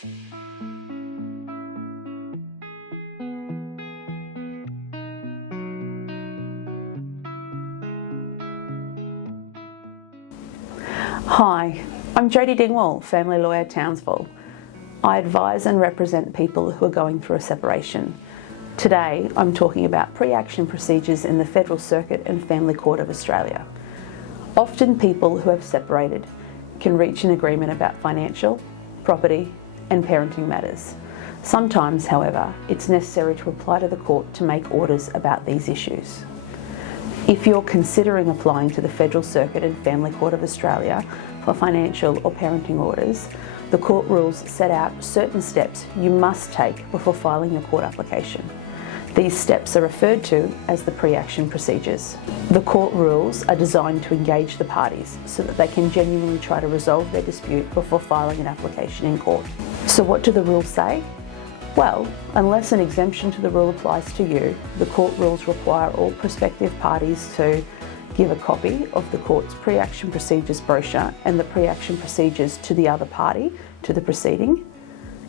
Hi, I'm Jodi Dingwall, family lawyer, Townsville. I advise and represent people who are going through a separation. Today, I'm talking about pre-action procedures in the Federal Circuit and Family Court of Australia. Often people who have separated can reach an agreement about financial, property and parenting matters. Sometimes, however, it's necessary to apply to the court to make orders about these issues. If you're considering applying to the Federal Circuit and Family Court of Australia for financial or parenting orders, the court rules set out certain steps you must take before filing your court application. These steps are referred to as the pre-action procedures. The court rules are designed to engage the parties so that they can genuinely try to resolve their dispute before filing an application in court. So what do the rules say? Well, unless an exemption to the rule applies to you, the court rules require all prospective parties to give a copy of the court's pre-action procedures brochure and the pre-action procedures to the other party to the proceeding,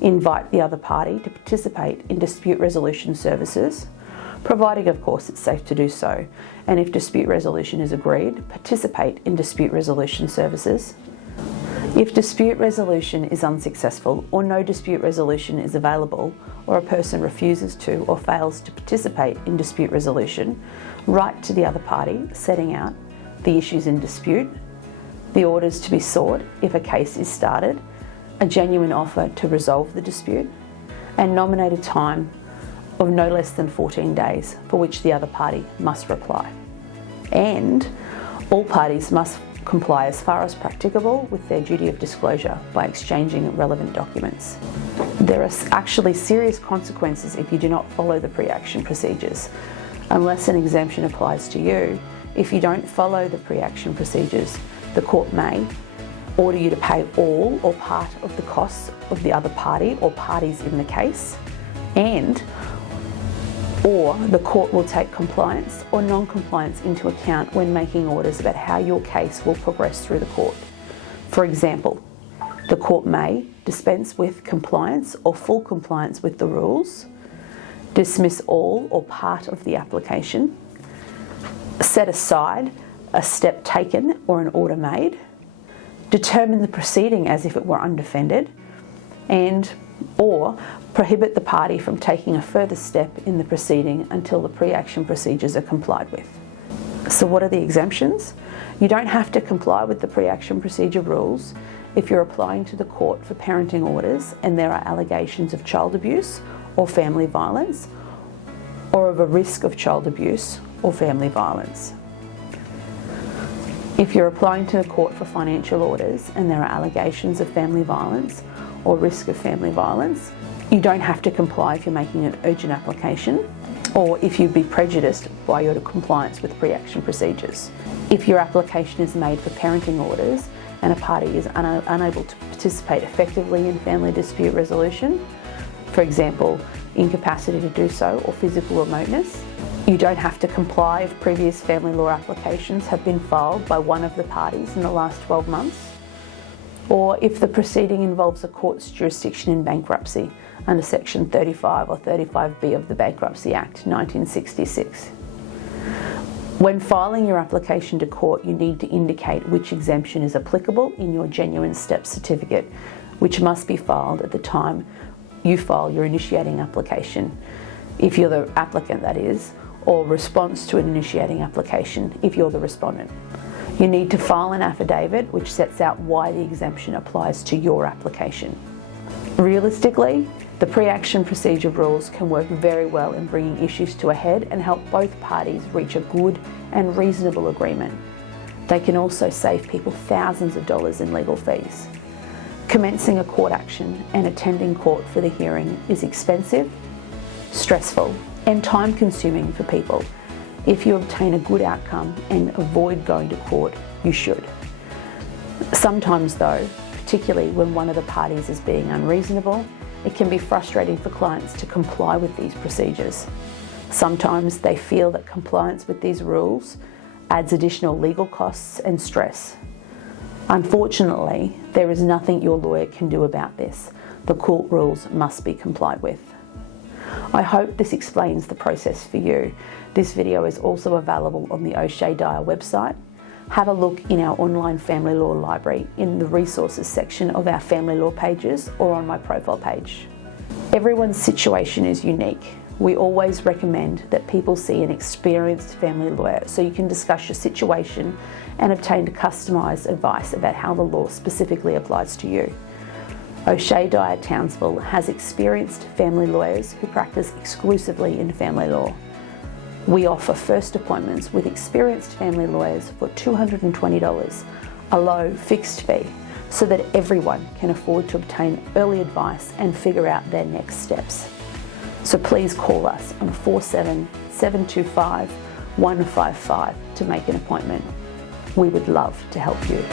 invite the other party to participate in dispute resolution services, providing of course it's safe to do so, and if dispute resolution is agreed, participate in dispute resolution services. If dispute resolution is unsuccessful or no dispute resolution is available, or a person refuses to or fails to participate in dispute resolution, write to the other party setting out the issues in dispute, the orders to be sought if a case is started, a genuine offer to resolve the dispute, and nominate a time of no less than 14 days for which the other party must reply. And all parties must comply as far as practicable with their duty of disclosure by exchanging relevant documents. There are actually serious consequences if you do not follow the pre-action procedures. Unless an exemption applies to you, if you don't follow the pre-action procedures, the court may order you to pay all or part of the costs of the other party or parties in the case, or the court will take compliance or non-compliance into account when making orders about how your case will progress through the court. For example, the court may dispense with compliance or full compliance with the rules, dismiss all or part of the application, set aside a step taken or an order made, determine the proceeding as if it were undefended, or prohibit the party from taking a further step in the proceeding until the pre-action procedures are complied with. So what are the exemptions? You don't have to comply with the pre-action procedure rules if you're applying to the court for parenting orders and there are allegations of child abuse or family violence, or of a risk of child abuse or family violence. If you're applying to the court for financial orders and there are allegations of family violence or risk of family violence, you don't have to comply if you're making an urgent application or if you'd be prejudiced by your compliance with pre-action procedures. If your application is made for parenting orders and a party is unable to participate effectively in family dispute resolution, for example, incapacity to do so or physical remoteness, you don't have to comply if previous family law applications have been filed by one of the parties in the last 12 months, or if the proceeding involves a court's jurisdiction in bankruptcy under Section 35 or 35B of the Bankruptcy Act 1966. When filing your application to court, you need to indicate which exemption is applicable in your genuine step certificate, which must be filed at the time you file your initiating application, if you're the applicant that is, or response to an initiating application if you're the respondent. You need to file an affidavit which sets out why the exemption applies to your application. Realistically, the pre-action procedure rules can work very well in bringing issues to a head and help both parties reach a good and reasonable agreement. They can also save people thousands of dollars in legal fees. Commencing a court action and attending court for the hearing is expensive, stressful, and time-consuming for people. If you obtain a good outcome and avoid going to court, you should. Sometimes though, particularly when one of the parties is being unreasonable, it can be frustrating for clients to comply with these procedures. Sometimes they feel that compliance with these rules adds additional legal costs and stress. Unfortunately, there is nothing your lawyer can do about this. The court rules must be complied with. I hope this explains the process for you. This video is also available on the OSheaDyer website. Have a look in our online family law library in the resources section of our family law pages or on my profile page. Everyone's situation is unique. We always recommend that people see an experienced family lawyer so you can discuss your situation and obtain customised advice about how the law specifically applies to you. OSheaDyer Townsville has experienced family lawyers who practice exclusively in family law. We offer first appointments with experienced family lawyers for $220, a low fixed fee, so that everyone can afford to obtain early advice and figure out their next steps. So please call us on 47-725-155 to make an appointment. We would love to help you.